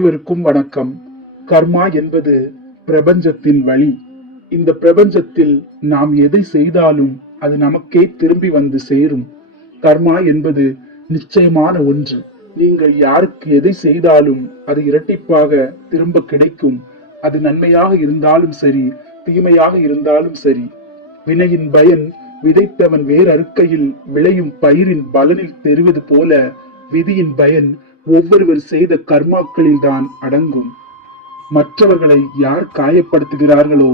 அனைவருக்கும் வணக்கம். கர்மா என்பது பிரபஞ்சத்தின் வழி. இந்த பிரபஞ்சத்தில் நாம் எதை செய்தாலும் அது நமக்கே திரும்பி வந்து சேரும். கர்மா என்பது நிச்சயமான ஒன்று. நீங்கள் யாருக்கு எதை செய்தாலும் அது இரட்டிப்பாக திரும்ப கிடைக்கும். அது நன்மையாக இருந்தாலும் சரி, தீமையாக இருந்தாலும் சரி. வினையின் பயன் விதைத்தவன் வேர் அறுக்கையில் விளையும் பயிரின் பலனில் தெரிவது போல விதியின் பயன் ஒவ்வொருவர் செய்த கர்மாக்களில் தான் அடங்கும். மற்றவர்களை யார் காயப்படுத்துகிறார்களோ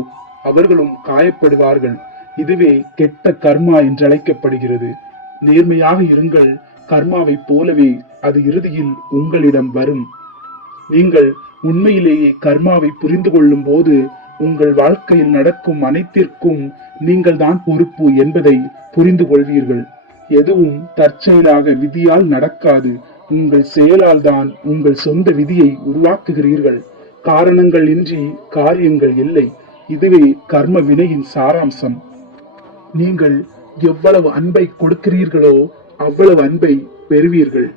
அவர்களும் காயப்படுவார்கள். இதுவே கெட்ட கர்மா என்று அழைக்கப்படுகிறது. நேர்மையாக இருங்கள். கர்மாவை போலவே அது இறுதியில் உங்களிடம் வரும். நீங்கள் உண்மையிலேயே கர்மாவை புரிந்து கொள்ளும் போது உங்கள் வாழ்க்கையில் நடக்கும் அனைத்திற்கும் நீங்கள் தான் பொறுப்பு என்பதை புரிந்து கொள்வீர்கள். எதுவும் தற்செயலாக விதியால் நடக்காது. உங்கள் செயலால் தான் உங்கள் சொந்த விதியை உருவாக்குகிறீர்கள். காரணங்கள் இன்றி காரியங்கள் இல்லை. இதுவே கர்ம வினையின் சாராம்சம். நீங்கள் எவ்வளவு அன்பை கொடுக்கிறீர்களோ அவ்வளவு அன்பை பெறுவீர்கள்.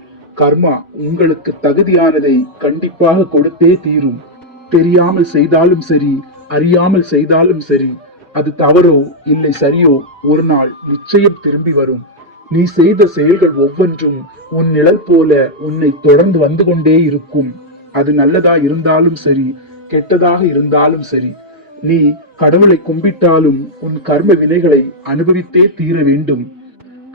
கர்மா உங்களுக்கு தகுதியானதை கண்டிப்பாக கொடுத்தே தீரும். தெரியாமல் செய்தாலும் சரி, அறியாமல் செய்தாலும் சரி, அது தவறோ இல்லை சரியோ ஒரு நாள் நிச்சயம் திரும்பி வரும். நீ செய்த செயல்கள் ஒவ்வொன்றும் உன் நிழல் போல உன்னை தொடர்ந்து வந்து கொண்டே இருக்கும். அது நல்லதா இருந்தாலும் சரி, கெட்டதாக இருந்தாலும் சரி. நீ கடவுளை கும்பிட்டாலும் உன் கர்ம வினைகளை அனுபவித்தே தீர வேண்டும்.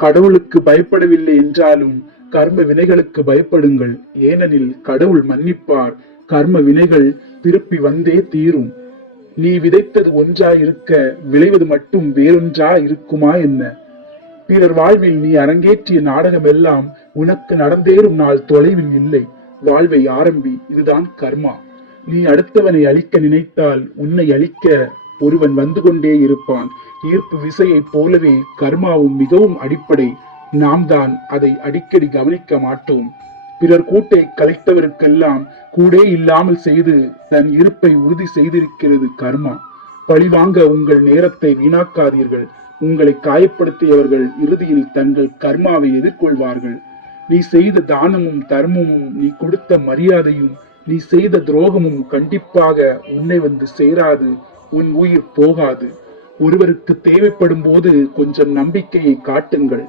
கடவுளுக்கு பயப்படவில்லை என்றாலும் கர்ம வினைகளுக்கு பயப்படுங்கள். ஏனெனில் கடவுள் மன்னிப்பார். கர்ம வினைகள் திருப்பி வந்தே தீரும். நீ விதைத்தது ஒன்றா இருக்க விளைவது மட்டும் வேறொன்றா இருக்குமா என்ன? பிறர் வாழ்வில் நீ அரங்கேற்றிய நாடகம் எல்லாம் உனக்கு நடந்தேறும் நாள் தொலைவில் இல்லை. வாழ்வை ஆரம்பி. இதுதான் கர்மா. நீ அடுத்தவனை அழிக்க நினைத்தால் உன்னை அழிக்க ஒருவன் வந்து கொண்டே இருப்பான். ஈர்ப்பு விசையை போலவே கர்மாவும் மிகவும் அடிப்படை. நாம் தான் அதை அடிக்கடி கவனிக்க மாட்டோம். பிறர் கூட்டை கலைத்தவருக்கெல்லாம் கூடே இல்லாமல் செய்து தன் இருப்பை உறுதி செய்திருக்கிறது கர்மா. பழிவாங்க உங்கள் நேரத்தை வீணாக்காதீர்கள். உங்களை காயப்படுத்தியவர்கள் இறுதியில் தங்கள் கர்மாவை எதிர்கொள்வார்கள். நீ செய்த தானமும் தர்மமும், நீ கொடுத்த மரியாதையும், நீ செய்த துரோகமும் கண்டிப்பாக உன்னை வந்து சேராது. உன் உயிர் போகாது. ஒருவருக்கு தேவைப்படும் போது கொஞ்சம் நம்பிக்கையை காட்டுங்கள்.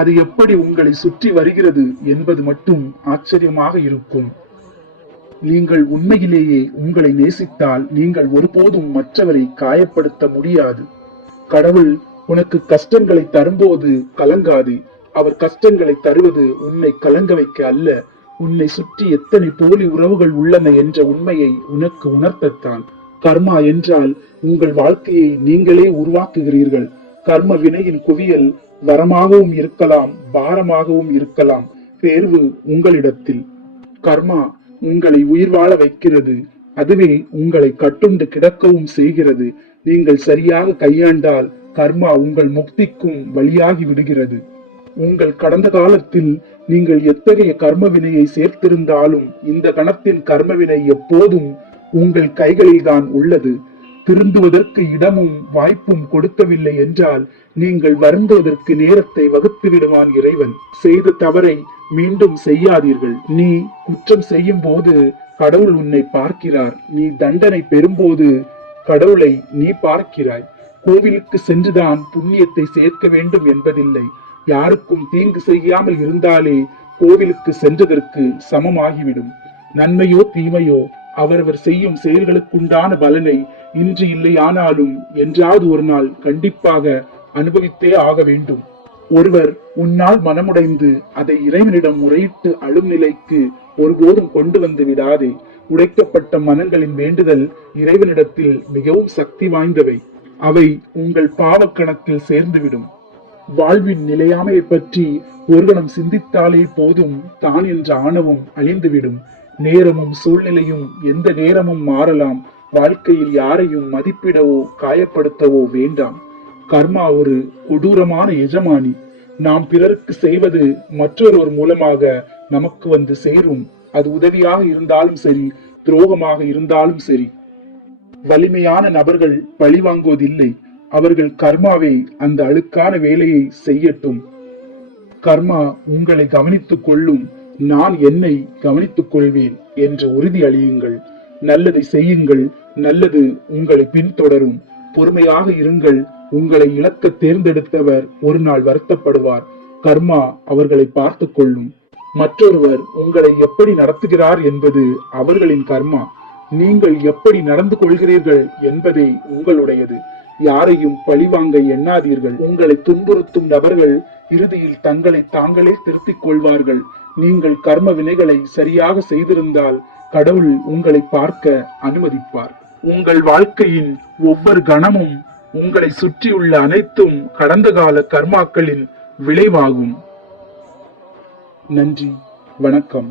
அது எப்படி உங்களை சுற்றி வருகிறது என்பது மட்டும் ஆச்சரியமாக இருக்கும். நீங்கள் உண்மையிலேயே உங்களை நேசித்தால் நீங்கள் ஒருபோதும் மற்றவரை காயப்படுத்த முடியாது. கடவுள் உனக்கு கஷ்டங்களை தரும்போது கலங்காது. அவர் கஷ்டங்களை தருவது உன்னை கலங்க வைக்க அல்ல, உன்னை சுற்றி எத்தனை போலி உறவுகள் உள்ளன என்ற உண்மையை உனக்கு உணர்த்தத்தான். கர்மா என்றால் உங்கள் வாழ்க்கையை நீங்களே உருவாக்குகிறீர்கள். கர்ம வினையின் குவியல் வரமாகவும் இருக்கலாம், பாரமாகவும் இருக்கலாம். தேர்வு உங்களிடத்தில். கர்மா உங்களை உயிர் வாழ வைக்கிறது. அதுவே உங்களை கட்டுண்டு கிடக்கவும் செய்கிறது. நீங்கள் சரியாக கையாண்டால் கர்மா உங்கள் முக்திக்கும் வழியாகி விடுகிறது. உங்கள் கடந்த காலத்தில் நீங்கள் எத்தகைய கர்ம வினையை சேர்த்திருந்தாலும் இந்த கணத்தின் கர்மவினை எப்போதும் உங்கள் கைகளில் தான் உள்ளது. திருந்துவதற்கு இடமும் வாய்ப்பும் கொடுக்கவில்லை என்றால் நீங்கள் வருந்துவதற்கு நேரத்தை வகுத்து விடுவான் இறைவன். செய்த தவறை மீண்டும் செய்யாதீர்கள். நீ குற்றம் செய்யும் போது கடவுள் உன்னை பார்க்கிறார். நீ தண்டனை பெறும்போது கடவுளை நீ பார்க்கிறாய். கோவிலுக்கு சென்றுதான் புண்ணியத்தை சேர்க்க வேண்டும் என்பதில்லை. யாருக்கும் தீங்கு செய்யாமல் இருந்தாலே கோவிலுக்கு சென்றதற்கு சமமாகிவிடும். நன்மையோ தீமையோ அவரவர் செய்யும் செயல்களுக்குண்டான பலனை இன்று இல்லையானாலும் என்றாவது ஒரு நாள் கண்டிப்பாக அனுபவித்தே ஆக வேண்டும். ஒருவர் உன்னால் மனமுடைந்து அதை இறைவனிடம் முறையிட்டு அழும் நிலைக்கு ஒருபோதும் கொண்டு வந்து விடாதே. உடைக்கப்பட்ட மனங்களின் வேண்டுதல் இறைவனிடத்தில் மிகவும் சக்தி வாய்ந்தவை. அவை உங்கள் பாவ கணக்கில் சேர்ந்துவிடும். வாழ்வின் நிலையாமையை பற்றி ஒருவனம் சிந்தித்தாலே போதும் தான் என்ற ஆணவம் அழிந்துவிடும். நேரமும் சூழ்நிலையும் எந்த நேரமும் மாறலாம். வாழ்க்கையில் யாரையும் மதிப்பிடவோ காயப்படுத்தவோ வேண்டாம். கர்மா ஒரு கொடூரமான எஜமானி. நாம் பிறருக்கு செய்வது மற்றொருவர் மூலமாக நமக்கு வந்து சேரும். அது உதவியாக இருந்தாலும் சரி, துரோகமாக இருந்தாலும் சரி. வலிமையான நபர்கள் பழி வாங்குவதில்லை. அவர்கள் கர்மாவே அந்த அழுக்கான வேலையை செய்யட்டும். கர்மா உங்களை கவனித்துக் கொள்ளும். நான் என்னை கவனித்துக் கொள்வேன். என்று உறுதி அளியுங்கள். நல்லதை செய்யுங்கள், நல்லது உங்களை பின்தொடரும். பொறுமையாக இருங்கள். உங்களை இழக்க தேர்ந்தெடுத்தவர் ஒரு நாள் வருத்தப்படுவார். கர்மா அவர்களை பார்த்து கொள்ளும். மற்றொருவர் உங்களை எப்படி நடத்துகிறார் என்பது அவர்களின் கர்மா. நீங்கள் எப்படி நடந்து கொள்கிறீர்கள் என்பதே உங்களுடையது. யாரையும் பழிவாங்க எண்ணாதீர்கள். உங்களை துன்புறுத்தும் நபர்கள் இறுதியில் தங்களை தாங்களே திருத்திக் கொள்வார்கள். நீங்கள் கர்ம வினைகளை சரியாக செய்திருந்தால் கடவுள் உங்களை பார்க்க அனுமதிப்பார். உங்கள் வாழ்க்கையின் ஒவ்வொரு கணமும் உங்களை சுற்றியுள்ள அனைத்தும் கடந்த கால கர்மாக்களின் விளைவாகும். நன்றி, வணக்கம்.